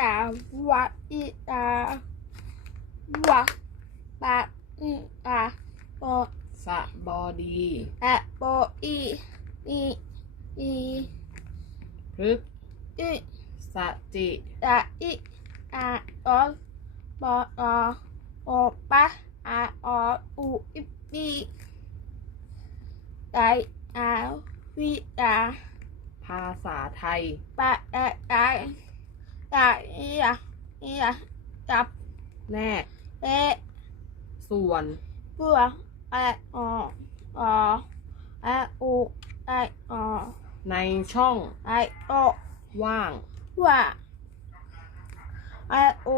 ตาวะอีตาวะปะอีตาโปสะบอดีอะโปอีอีอีพฤกษ์อีสะจิตาอีอาโอปออโอปะอาออูอีปีไดอาวิตาภาษาไทยปะได ไดไดอีอะอีอะจับแนกเอะส่วนเพื่อไออออไออูไอออในช่องไอโอว่างว่าไอโอ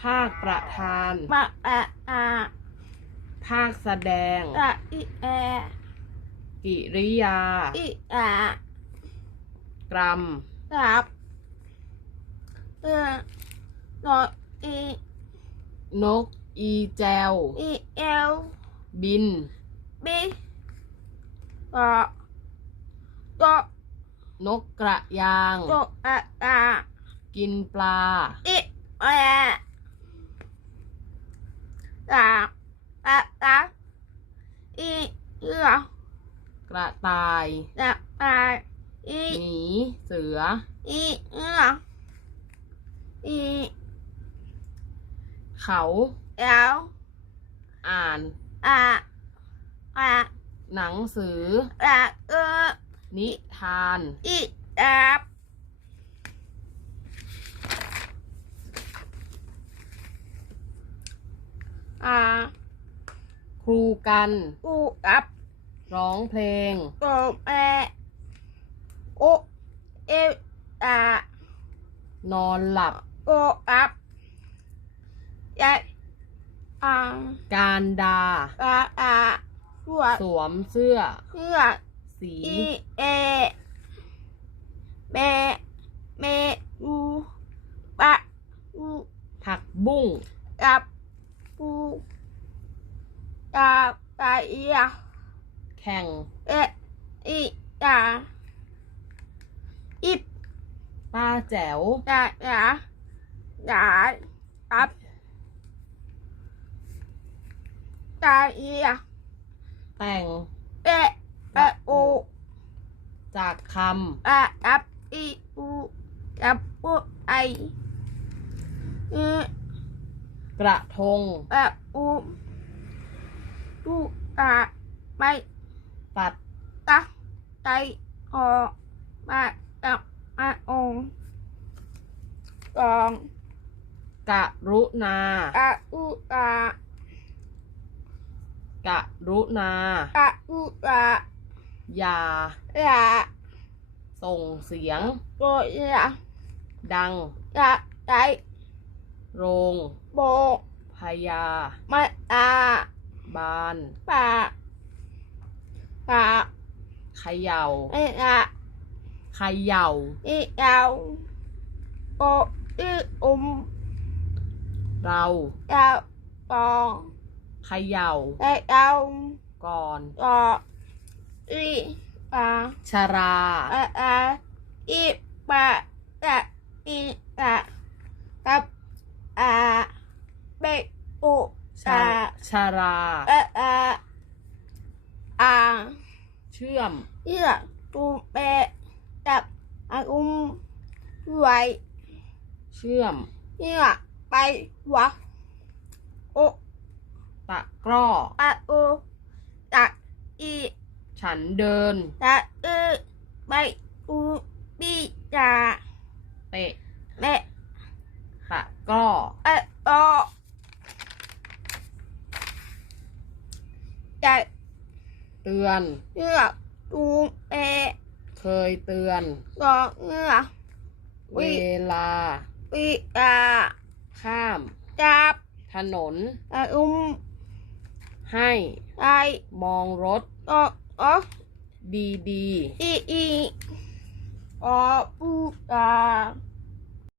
ภาคประธานมาอะอาภาคแสดงตะอีแอกิริยาอีอากรรมรับ เออรออีนกอีแจว อีเอลบิน บีก็ก็นกกระยางก็อะอากินปลา อีแอตาอะตาอีเอือกระต่ายตะตาอีหมีเสือ อีเอือ อีเขาเอลอ่านอาอาหนังสืออาเออนิทาน อีดับอาครูกัน อูกับร้องเพลงโกแม่โอเอตานอนหลับ โกกับยายอาการดาตาตาสวดสวมเสื้อเพื่อสี อีเอเบเมอูปะอูผักบุ้งกับปูตาตาเอียแข่ง เออีตาอิบป้าแจ๋ว ตาตา ตาครับตาเอียแต่งเอเอโอจากคอะกับอีอูกับปูไอเอำกระทงอะอูตูตาไปตัดตะใจหอมาตักอาองกอง กะรุณาอะอูตากะรุณาอะอูตาอย่าลาส่งเสียง โกยาดังตะใจโรงโบพยา มาตาบานปาปาเขย่าเอะอะเขย่าอีเอวโออีอุม เราเอวปองเขย่าเอเอวก่อนกออีปาชราอะอะอีปะตะอีตะกับอาเบอุชาตาชาราอะอะอาเชื่อมเยื่อตูเปะกับอาอุมไว้เชื่อมเยื่อ ไปวะโอตะกร้อ ปะโอตะอีฉันเดิน ตะเอไปอูปีจาเตะแม่ตะกร้อ เอะโอจะเตือนเยื่อตูเปะเคยเตือนกอเยื่อเวลา ปีจา ข้าม จับถนน อาอุมให้ไอมองรถโอโอดีดีอีอีออปูตา